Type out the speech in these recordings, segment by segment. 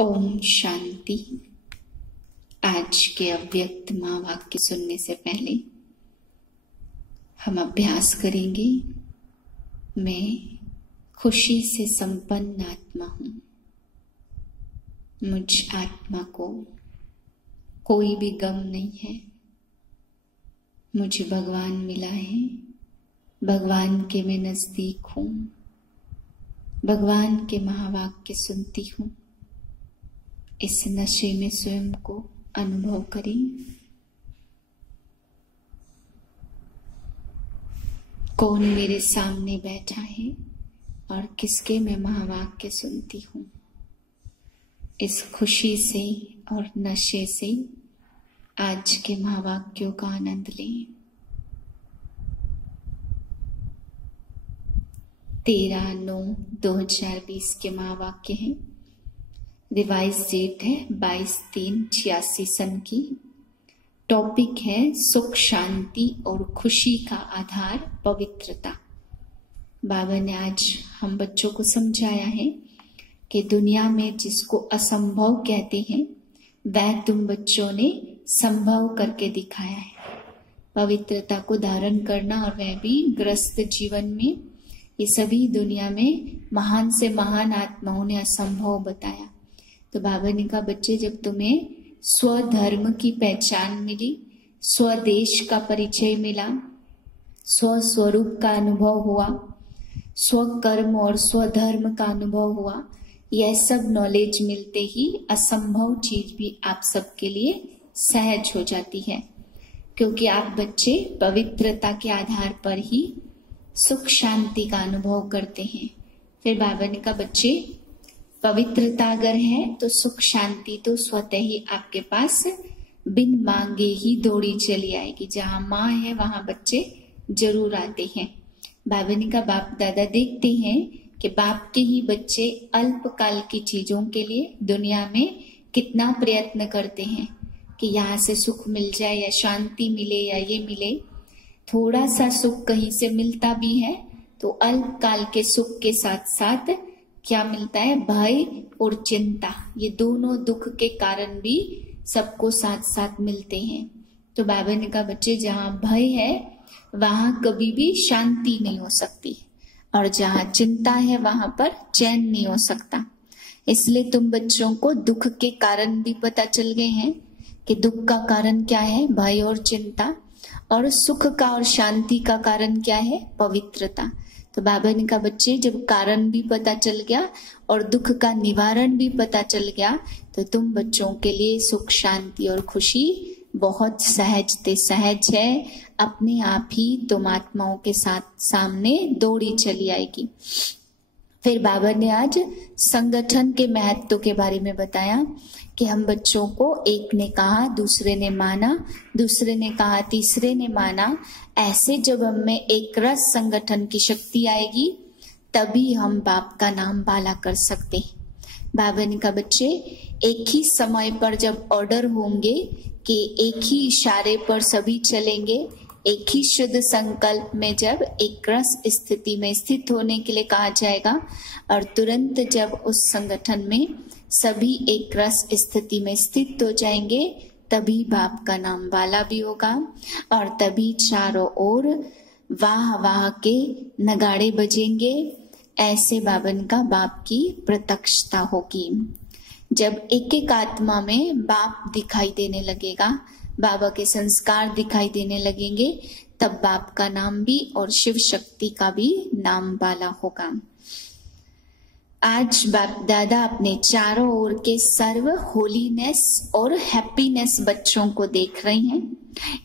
ओम शांति। आज के अव्यक्त महावाक्य सुनने से पहले हम अभ्यास करेंगे। मैं खुशी से संपन्न आत्मा हूँ। मुझ आत्मा को कोई भी गम नहीं है। मुझे भगवान मिला है। भगवान के मैं नजदीक हूँ। भगवान के महावाक्य सुनती हूँ। इस नशे में स्वयं को अनुभव करें। कौन मेरे सामने बैठा है और किसके मैं महावाक्य सुनती हूँ। इस खुशी से और नशे से आज के महावाक्यों का आनंद लें। 13/9/2020 के महावाक्य हैं। रिवाइज डेट है 22/3/86 सन की। टॉपिक है सुख शांति और खुशी का आधार पवित्रता। बाबा ने आज हम बच्चों को समझाया है कि दुनिया में जिसको असंभव कहते हैं वह तुम बच्चों ने संभव करके दिखाया है। पवित्रता को धारण करना और वह भी ग्रस्त जीवन में, ये सभी दुनिया में महान से महान आत्माओं ने असंभव बताया। तो बाबा ने कहा बच्चे, जब तुम्हें स्वधर्म की पहचान मिली, स्वदेश का परिचय मिला, स्वस्वरूप का अनुभव हुआ, स्वकर्म और स्वधर्म का अनुभव हुआ, यह सब नॉलेज मिलते ही असंभव चीज भी आप सबके लिए सहज हो जाती है। क्योंकि आप बच्चे पवित्रता के आधार पर ही सुख शांति का अनुभव करते हैं। फिर बाबा ने कहा बच्चे, पवित्रता अगर है तो सुख शांति तो स्वतः ही आपके पास बिन मांगे ही दौड़ी चली आएगी। जहां माँ है वहां बच्चे जरूर आते हैं। बाबा ने कहा बाप दादा देखते हैं कि बाप के ही बच्चे अल्पकाल की चीजों के लिए दुनिया में कितना प्रयत्न करते हैं कि यहाँ से सुख मिल जाए या शांति मिले या ये मिले। थोड़ा सा सुख कहीं से मिलता भी है तो अल्पकाल के सुख के साथ साथ क्या मिलता है? भय और चिंता। ये दोनों दुख के कारण भी सबको साथ साथ मिलते हैं। तो बाबा ने कहा बच्चे, जहां भय है वहां कभी भी शांति नहीं हो सकती और जहां चिंता है वहां पर चैन नहीं हो सकता। इसलिए तुम बच्चों को दुख के कारण भी पता चल गए हैं कि दुख का कारण क्या है? भय और चिंता। और सुख का और शांति का कारण क्या है? पवित्रता। तो बाबा ने कहा बच्चे, जब कारण भी पता चल गया और दुख का निवारण भी पता चल गया तो तुम बच्चों के लिए सुख शांति और खुशी बहुत सहज है। अपने आप ही तुम आत्माओं के साथ सामने दौड़ी चली आएगी। फिर बाबा ने आज संगठन के महत्व के बारे में बताया कि हम बच्चों को एक ने कहा, दूसरे ने माना, दूसरे ने कहा, तीसरे ने माना। ऐसे जब हमें एक रस संगठन की शक्ति आएगी तभी हम बाप का नाम बाला कर सकते। बाबा ने कहा बच्चे, एक ही समय पर जब ऑर्डर होंगे कि एक ही इशारे पर सभी चलेंगे, एक ही शुद्ध संकल्प में जब एक रस स्थिति में स्थित होने के लिए कहा जाएगा और तुरंत जब उस संगठन में सभी एक रस स्थिति में स्थित हो जाएंगे तभी बाप का नाम वाला भी होगा और तभी चारों ओर वाह वाह के नगाड़े बजेंगे। ऐसे बाबन का बाप की प्रत्यक्षता होगी। जब एक एक आत्मा में बाप दिखाई देने लगेगा, बाबा के संस्कार दिखाई देने लगेंगे, तब बाप का नाम भी और शिव शक्ति का भी नाम वाला होगा। आज बाप दादा अपने चारों ओर के सर्व होलीनेस और हैप्पीनेस बच्चों को देख रहे हैं।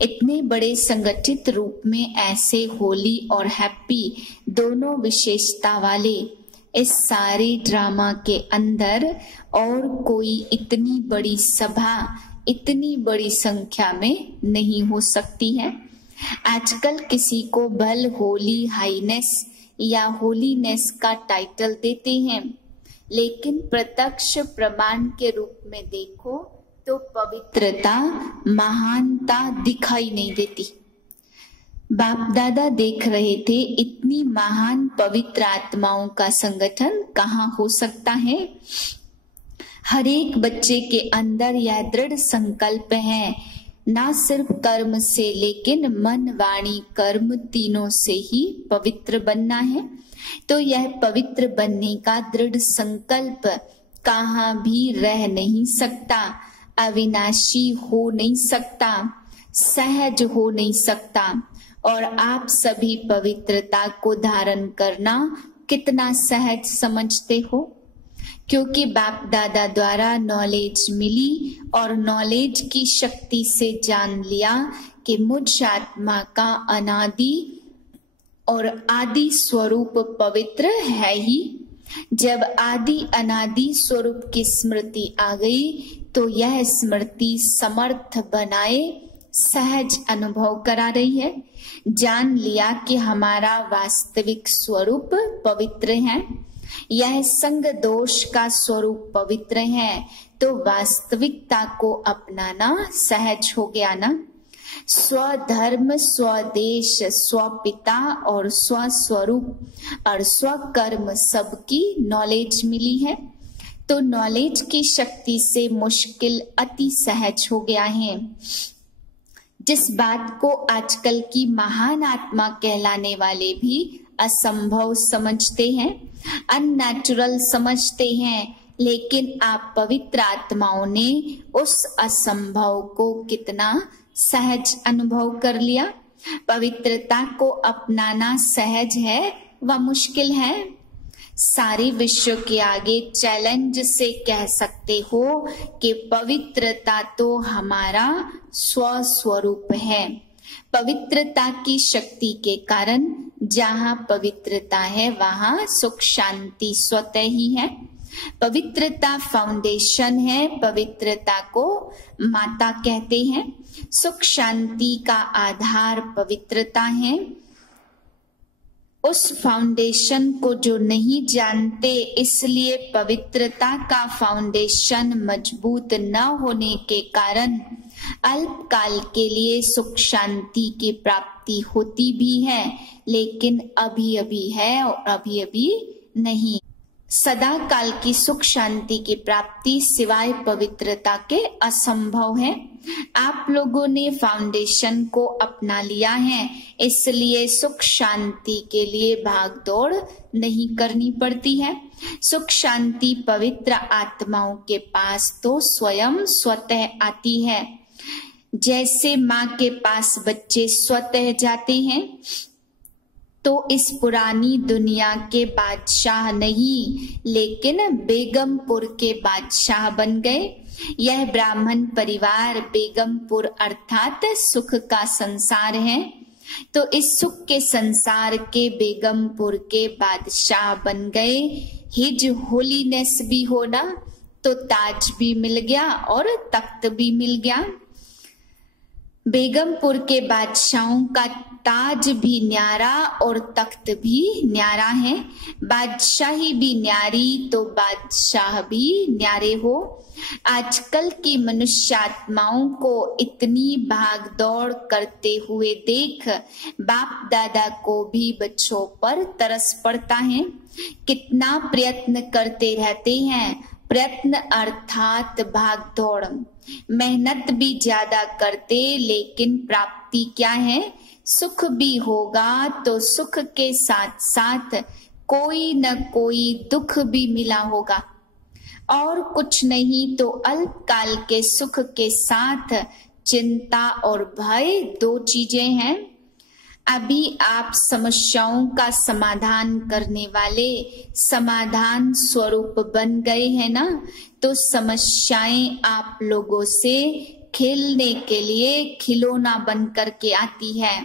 इतने बड़े संगठित रूप में ऐसे होली और हैप्पी दोनों विशेषता वाले इस सारे ड्रामा के अंदर और कोई इतनी बड़ी सभा इतनी बड़ी संख्या में नहीं हो सकती है। आजकल किसी को भल होली हाईनेस या होलीनेस का टाइटल देते हैं, लेकिन प्रत्यक्ष प्रमाण के रूप में देखो तो पवित्रता महानता दिखाई नहीं देती। बाप दादा देख रहे थे इतनी महान पवित्र आत्माओं का संगठन कहाँ हो सकता है। हर एक बच्चे के अंदर यह दृढ़ संकल्प है, ना सिर्फ कर्म से लेकिन मन वाणी कर्म तीनों से ही पवित्र बनना है। तो यह पवित्र बनने का दृढ़ संकल्प कहाँ भी रह नहीं सकता, अविनाशी हो नहीं सकता, सहज हो नहीं सकता। और आप सभी पवित्रता को धारण करना कितना सहज समझते हो, क्योंकि बाप दादा द्वारा नॉलेज मिली और नॉलेज की शक्ति से जान लिया कि मुझ आत्मा का अनादि और आदि स्वरूप पवित्र है ही। जब आदि अनादि स्वरूप की स्मृति आ गई तो यह स्मृति समर्थ बनाए सहज अनुभव करा रही है। जान लिया कि हमारा वास्तविक स्वरूप पवित्र है, यह संग दोष का स्वरूप पवित्र है, तो वास्तविकता को अपनाना सहज हो गया ना। स्वधर्म, स्वदेश, स्वपिता और स्वस्वरूप और स्वकर्म सबकी नॉलेज मिली है। तो नॉलेज की शक्ति से मुश्किल अति सहज हो गया है। जिस बात को आजकल की महान आत्मा कहलाने वाले भी असंभव समझते हैं, अननेचुरल समझते हैं, लेकिन आप पवित्र आत्माओं ने उस असंभव को कितना सहज अनुभव कर लिया। पवित्रता को अपनाना सहज है व मुश्किल है। सारे विश्व के आगे चैलेंज से कह सकते हो कि पवित्रता तो हमारा स्वस्वरूप है। पवित्रता की शक्ति के कारण जहाँ पवित्रता है वहाँ सुख शांति स्वतः ही है। पवित्रता फाउंडेशन है, पवित्रता को माता कहते हैं। सुख शांति का आधार पवित्रता है। उस फाउंडेशन को जो नहीं जानते, इसलिए पवित्रता का फाउंडेशन मजबूत न होने के कारण अल्पकाल के लिए सुख शांति की प्राप्ति होती भी है, लेकिन अभी अभी है और अभी अभी नहीं। सदा काल की सुख शांति की प्राप्ति सिवाय पवित्रता के असंभव है। आप लोगों ने फाउंडेशन को अपना लिया है, इसलिए सुख शांति के लिए भाग दौड़ नहीं करनी पड़ती है। सुख शांति पवित्र आत्माओं के पास तो स्वयं स्वतः आती है। जैसे माँ के पास बच्चे स्वतः जाते हैं, तो इस पुरानी दुनिया के बादशाह नहीं लेकिन बेगमपुर के बादशाह बन गए। यह ब्राह्मण परिवार बेगमपुर अर्थात सुख का संसार है, तो इस सुख के संसार के बेगमपुर के बादशाह बन गए। हिज होलीनेस भी होना तो ताज भी मिल गया और तख्त भी मिल गया। बेगमपुर के बादशाहों का ताज भी न्यारा और तख्त भी न्यारा है। बादशाही भी न्यारी तो बादशाह भी न्यारे हो। आजकल की मनुष्य आत्माओं को इतनी भाग दौड़ करते हुए देख बाप दादा को भी बच्चों पर तरस पड़ता है। कितना प्रयत्न करते रहते हैं। प्रयत्न अर्थात भाग दौड़, मेहनत भी ज्यादा करते, लेकिन प्राप्ति क्या है? सुख भी होगा तो सुख के साथ साथ कोई न कोई दुख भी मिला होगा, और कुछ नहीं तो अल्पकाल के सुख के साथ चिंता और भय दो चीजें हैं। अभी आप समस्याओं का समाधान करने वाले समाधान स्वरूप बन गए हैं ना, तो समस्याएं आप लोगों से खेलने के लिए खिलौना बन करके आती है।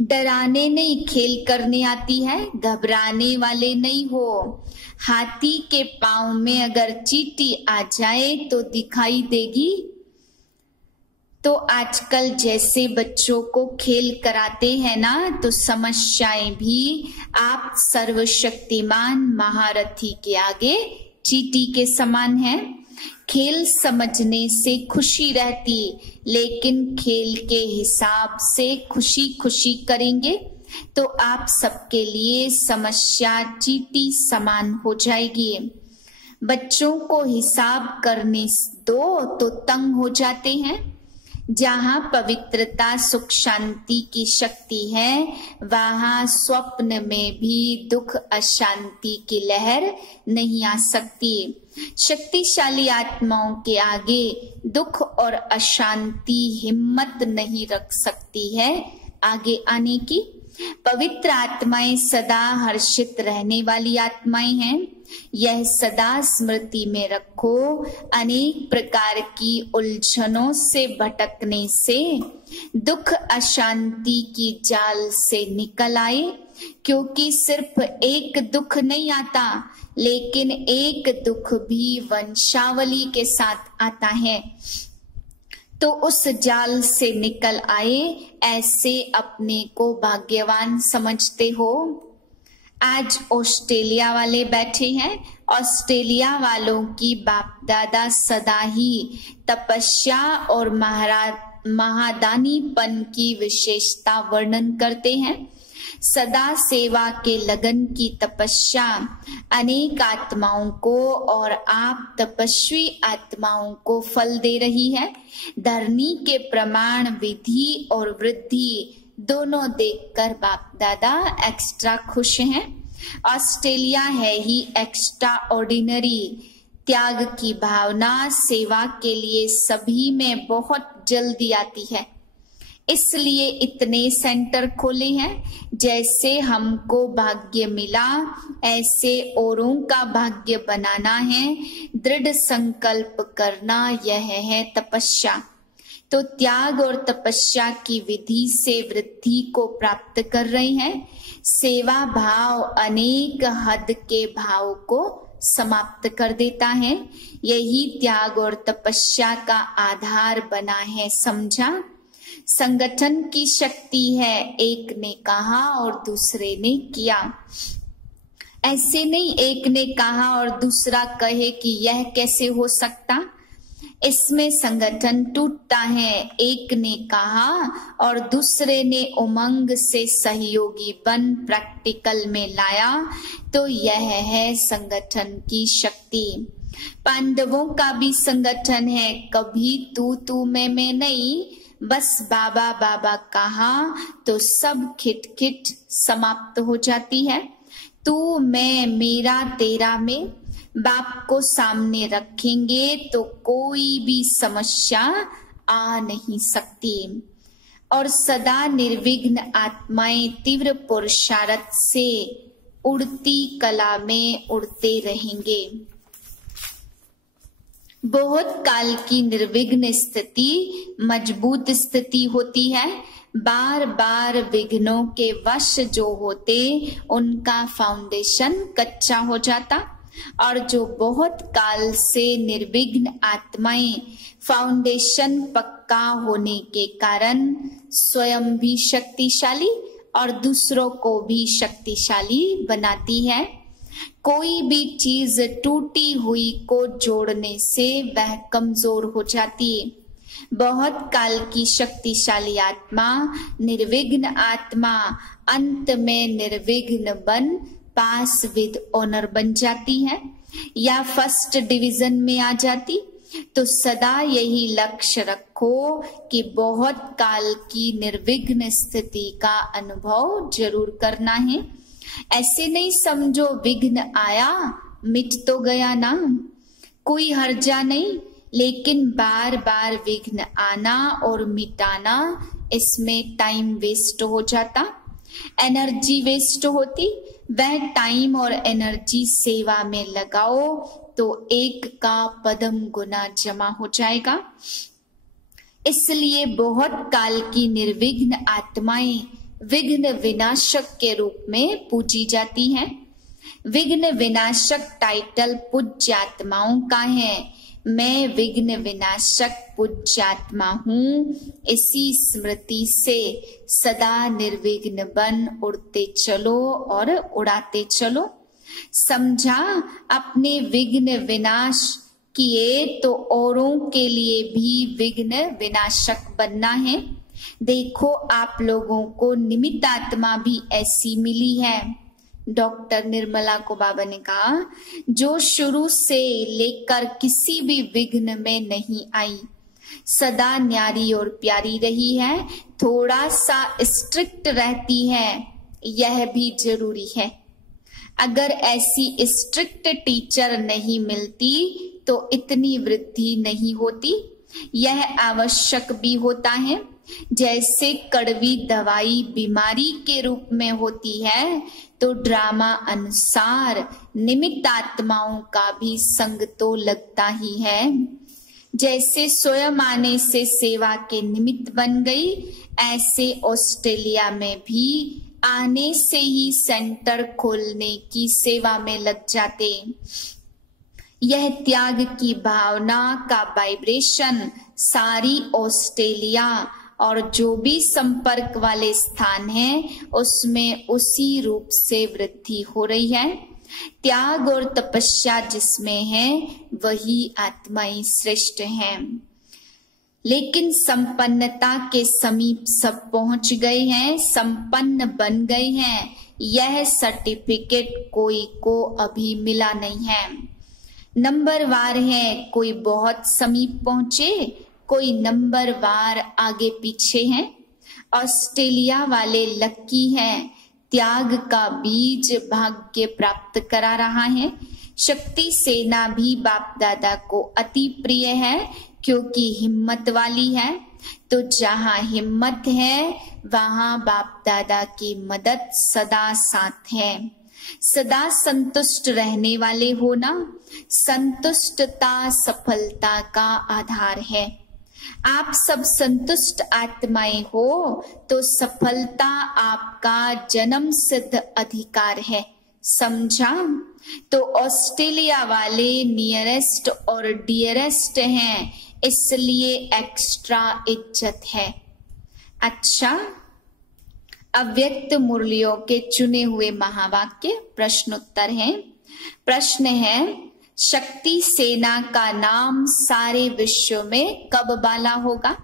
डराने नहीं, खेल करने आती है। घबराने वाले नहीं हो। हाथी के पांव में अगर चींटी आ जाए तो दिखाई देगी। तो आजकल जैसे बच्चों को खेल कराते हैं ना, तो समस्याएं भी आप सर्वशक्तिमान महारथी के आगे चींटी के समान है। खेल समझने से खुशी रहती, लेकिन खेल के हिसाब से खुशी खुशी करेंगे तो आप सबके लिए समस्या चींटी समान हो जाएगी। बच्चों को हिसाब करने दो तो तंग हो जाते हैं। जहाँ पवित्रता सुख शांति की शक्ति है, वहाँ स्वप्न में भी दुख अशांति की लहर नहीं आ सकती। शक्तिशाली आत्माओं के आगे दुख और अशांति हिम्मत नहीं रख सकती है आगे आने की। पवित्र आत्माएं सदा हर्षित रहने वाली आत्माएं हैं। यह सदा स्मृति में रखो। अनेक प्रकार की उलझनों से भटकने से, दुख अशांति की जाल से निकल आए, क्योंकि सिर्फ एक दुख नहीं आता, लेकिन एक दुख भी वंशावली के साथ आता है। तो उस जाल से निकल आए, ऐसे अपने को भाग्यवान समझते हो। आज ऑस्ट्रेलिया वाले बैठे हैं। ऑस्ट्रेलिया वालों की बाप दादा सदा ही तपस्या और महादानीपन की विशेषता वर्णन करते हैं। सदा सेवा के लगन की तपस्या अनेक आत्माओं को और आप तपस्वी आत्माओं को फल दे रही है। धरनी के प्रमाण विधि और वृद्धि दोनों देखकर बाप दादा एक्स्ट्रा खुश हैं। ऑस्ट्रेलिया है ही एक्स्ट्रा ऑर्डिनरी। त्याग की भावना सेवा के लिए सभी में बहुत जल्दी आती है, इसलिए इतने सेंटर खोले हैं। जैसे हमको भाग्य मिला, ऐसे औरों का भाग्य बनाना है। दृढ़ संकल्प करना, यह है तपस्या। तो त्याग और तपस्या की विधि से वृद्धि को प्राप्त कर रहे हैं। सेवा भाव अनेक हद के भाव को समाप्त कर देता है। यही त्याग और तपस्या का आधार बना है, समझा। संगठन की शक्ति है, एक ने कहा और दूसरे ने किया। ऐसे नहीं एक ने कहा और दूसरा कहे कि यह कैसे हो सकता। इसमें संगठन टूटता है। एक ने कहा और दूसरे ने उमंग से सहयोगी बन प्रैक्टिकल में लाया, तो यह है संगठन की शक्ति। पांडवों का भी संगठन है, कभी तू मैं नहीं, बस बाबा बाबा कहा तो सब खिटखिट समाप्त हो जाती है। तू मैं मेरा तेरा में बाप को सामने रखेंगे तो कोई भी समस्या आ नहीं सकती। और सदा निर्विघ्न आत्माएं तीव्र पुरुषार्थ से उड़ती कला में उड़ते रहेंगे। बहुत काल की निर्विघ्न स्थिति मजबूत स्थिति होती है। बार बार विघ्नों के वश जो होते, उनका फाउंडेशन कच्चा हो जाता। और जो बहुत काल से निर्विघ्न आत्माएं फाउंडेशन पक्का होने के कारण स्वयं भी शक्तिशाली और दूसरों को भी शक्तिशाली बनाती है। कोई भी चीज टूटी हुई को जोड़ने से वह कमजोर हो जाती। बहुत काल की शक्तिशाली आत्मा, निर्विघ्न आत्मा अंत में निर्विघ्न बन पास विद ऑनर बन जाती है या फर्स्ट डिवीजन में आ जाती। तो सदा यही लक्ष्य रखो कि बहुत काल की निर्विघ्न स्थिति का अनुभव जरूर करना है। ऐसे नहीं समझो विघ्न आया मिट तो गया ना, कोई हर्जा नहीं, लेकिन बार बार विघ्न आना और मिटाना, इसमें टाइम वेस्ट हो जाता, एनर्जी वेस्ट होती। वह टाइम और एनर्जी सेवा में लगाओ तो एक का पदम गुना जमा हो जाएगा। इसलिए बहुत काल की निर्विघ्न आत्माएं विघ्न विनाशक के रूप में पूजी जाती हैं। विघ्न विनाशक टाइटल पूज्य आत्माओं का है। मैं विघ्न विनाशक पूज्यात्मा हूँ। इसी स्मृति से सदा निर्विघ्न बन उड़ते चलो और उड़ाते चलो। समझा, अपने विघ्न विनाश किए तो औरों के लिए भी विघ्न विनाशक बनना है। देखो आप लोगों को निमित्त आत्मा भी ऐसी मिली है। डॉक्टर निर्मला को बाबा ने कहा, जो शुरू से लेकर किसी भी विघ्न में नहीं आई, सदा न्यारी और प्यारी रही है, थोड़ा सा स्ट्रिक्ट रहती है, यह भी जरूरी है। अगर ऐसी स्ट्रिक्ट टीचर नहीं मिलती तो इतनी वृद्धि नहीं होती। यह आवश्यक भी होता है। जैसे कड़वी दवाई बीमारी के रूप में होती है, तो ड्रामा अनुसार निमित्त आत्माओं का भी संग तो लगता ही है। जैसे स्वयं आने से सेवा के निमित्त बन गई, ऐसे ऑस्ट्रेलिया में भी आने से ही सेंटर खोलने की सेवा में लग जाते। यह त्याग की भावना का वाइब्रेशन सारी ऑस्ट्रेलिया और जो भी संपर्क वाले स्थान हैं उसमें उसी रूप से वृद्धि हो रही है। त्याग और तपस्या जिसमें है वही आत्माएं श्रेष्ठ हैं। लेकिन संपन्नता के समीप सब पहुंच गए हैं, संपन्न बन गए हैं, यह सर्टिफिकेट कोई को अभी मिला नहीं है। नंबरवार है, कोई बहुत समीप पहुंचे, कोई नंबरवार आगे पीछे हैं। ऑस्ट्रेलिया वाले लक्की हैं, त्याग का बीज भाग्य प्राप्त करा रहा है। शक्ति सेना भी बाप दादा को अति प्रिय है क्योंकि हिम्मत वाली है। तो जहाँ हिम्मत है वहाँ बाप दादा की मदद सदा साथ है। सदा संतुष्ट रहने वाले होना, संतुष्टता सफलता का आधार है। आप सब संतुष्ट आत्माएं हो तो सफलता आपका जन्म सिद्ध अधिकार है। समझा? तो ऑस्ट्रेलिया वाले नियरेस्ट और डियरेस्ट हैं, इसलिए एक्स्ट्रा इज्जत है। अच्छा, अव्यक्त मुरलियों के चुने हुए महावाक्य प्रश्नोत्तर हैं। प्रश्न है, शक्ति सेना का नाम सारे विश्व में कब वाला होगा?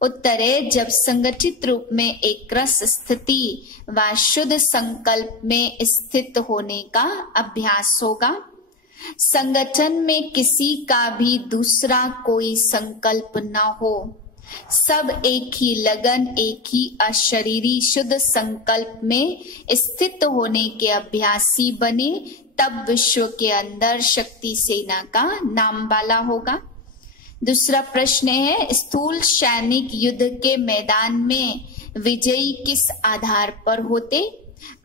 उत्तर है, जब संगठित रूप में एक रस स्थिति व शुद्ध संकल्प में स्थित होने का अभ्यास होगा। संगठन में किसी का भी दूसरा कोई संकल्प न हो, सब एक ही लगन, एक ही अशरीरी शुद्ध संकल्प में स्थित होने के अभ्यासी बने, तब विश्व के अंदर शक्ति सेना का नाम वाला होगा। दूसरा प्रश्न है, स्थूल सैनिक युद्ध के मैदान में विजयी किस आधार पर होते?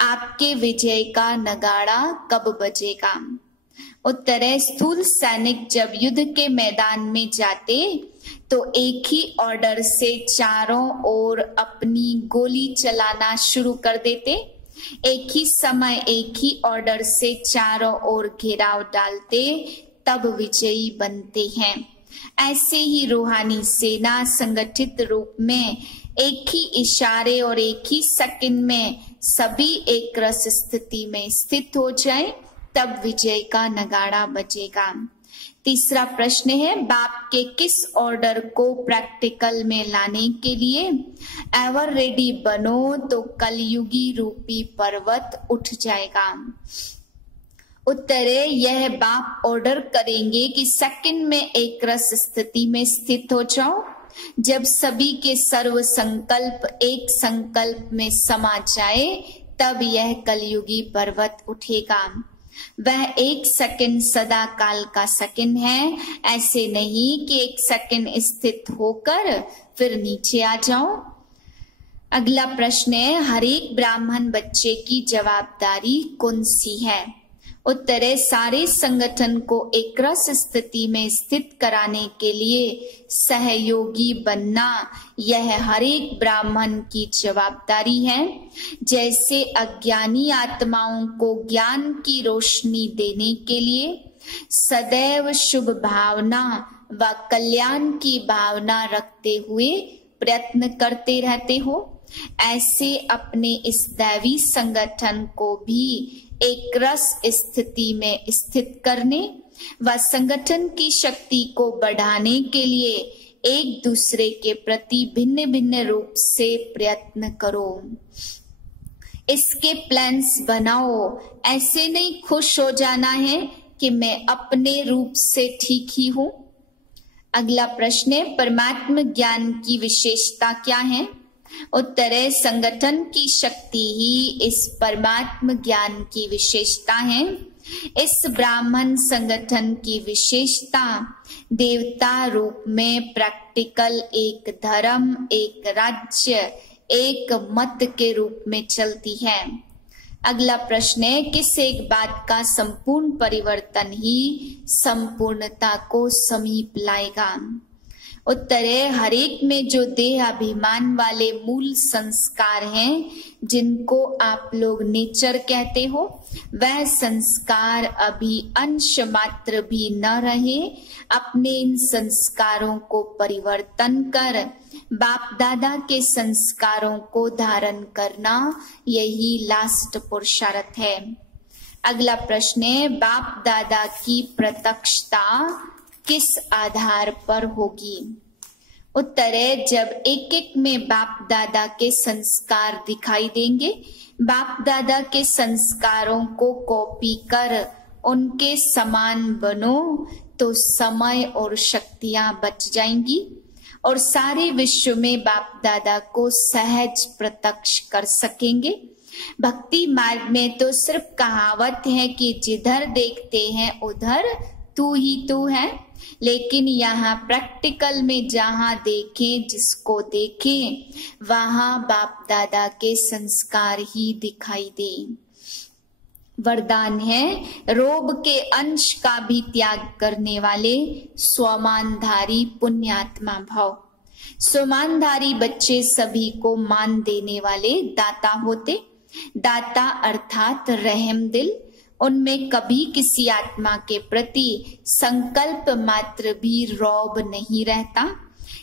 आपके विजय का नगाड़ा कब बजेगा? उत्तर है, स्थूल सैनिक जब युद्ध के मैदान में जाते तो एक ही ऑर्डर से चारों ओर अपनी गोली चलाना शुरू कर देते। एक ही समय एक ही ऑर्डर से चारों ओर घेराव डालते, तब विजयी बनते हैं। ऐसे ही रूहानी सेना संगठित रूप में एक ही इशारे और एक ही सेकंड में सभी एक रस स्थिति में स्थित हो जाए, तब विजय का नगाड़ा बजेगा। तीसरा प्रश्न है, बाप के किस ऑर्डर को प्रैक्टिकल में लाने के लिए एवर रेडी बनो तो कलयुगी रूपी पर्वत उठ जाएगा? उत्तर है, यह बाप ऑर्डर करेंगे कि सेकंड में एक रस स्थिति में स्थित हो जाओ। जब सभी के सर्व संकल्प एक संकल्प में समा जाए, तब यह कलयुगी पर्वत उठेगा। वह एक सेकंड सदा काल का सेकंड है, ऐसे नहीं कि एक सेकंड स्थित होकर फिर नीचे आ जाओ। अगला प्रश्न है, हर एक ब्राह्मण बच्चे की जवाबदारी कौन सी है? उत्तर है, सारे संगठन को एक रस स्थिति में स्थित कराने के लिए सहयोगी बनना, यह हर एक ब्राह्मण की जवाबदारी है। जैसे अज्ञानी आत्माओं को ज्ञान की रोशनी देने के लिए सदैव शुभ भावना व कल्याण की भावना रखते हुए प्रयत्न करते रहते हो, ऐसे अपने इस दैवी संगठन को भी एक रस स्थिति में स्थित करने व संगठन की शक्ति को बढ़ाने के लिए एक दूसरे के प्रति भिन्न भिन्न रूप से प्रयत्न करो। इसके प्लान्स बनाओ। ऐसे नहीं खुश हो जाना है कि मैं अपने रूप से ठीक ही हूं। अगला प्रश्न है, परमात्म ज्ञान की विशेषता क्या है? उत्तर है, संगठन की शक्ति ही इस परमात्म ज्ञान की विशेषता है। इस ब्राह्मण संगठन की विशेषता देवता रूप में प्रैक्टिकल एक धर्म, एक राज्य, एक मत के रूप में चलती है। अगला प्रश्न है, किस एक बात का संपूर्ण परिवर्तन ही संपूर्णता को समीप लाएगा? उत्तर है, हरेक में जो देह अभिमान वाले मूल संस्कार हैं, जिनको आप लोग नेचर कहते हो, वह संस्कार अभी अंश मात्र भी न रहे। अपने इन संस्कारों को परिवर्तन कर बाप दादा के संस्कारों को धारण करना, यही लास्ट पुरुषार्थ है। अगला प्रश्न है, बाप दादा की प्रत्यक्षता किस आधार पर होगी? उत्तर है, जब एक एक में बाप दादा के संस्कार दिखाई देंगे। बाप दादा के संस्कारों को कॉपी कर उनके समान बनो तो समय और शक्तियां बच जाएंगी और सारे विश्व में बाप दादा को सहज प्रत्यक्ष कर सकेंगे। भक्ति मार्ग में तो सिर्फ कहावत है कि जिधर देखते हैं उधर तू ही तू है, लेकिन यहाँ प्रैक्टिकल में जहाँ देखें, जिसको देखें, वहां बाप दादा के संस्कार ही दिखाई दे। वरदान है, रोग के अंश का भी त्याग करने वाले स्वमानधारी पुण्यात्मा भव। स्वमानधारी बच्चे सभी को मान देने वाले दाता होते। दाता अर्थात रहम दिल। उनमें कभी किसी आत्मा के प्रति संकल्प मात्र भी रौब नहीं रहता।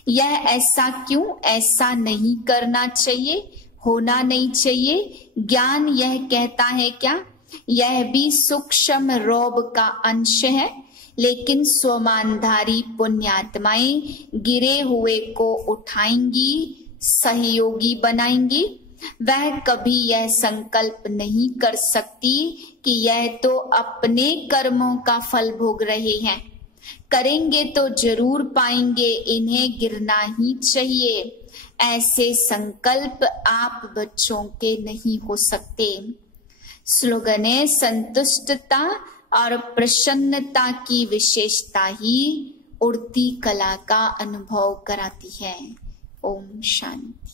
यह ऐसा क्यों, ऐसा नहीं करना चाहिए, होना नहीं चाहिए, ज्ञान यह कहता है क्या? यह भी सूक्ष्म रौब का अंश है। लेकिन स्वमानधारी पुण्यात्माएं गिरे हुए को उठाएंगी, सहयोगी बनाएंगी। वह कभी यह संकल्प नहीं कर सकती कि यह तो अपने कर्मों का फल भोग रहे हैं, करेंगे तो जरूर पाएंगे, इन्हें गिरना ही चाहिए। ऐसे संकल्प आप बच्चों के नहीं हो सकते। स्लोगन है, संतुष्टता और प्रसन्नता की विशेषता ही उड़ती कला का अनुभव कराती है। ओम शांति।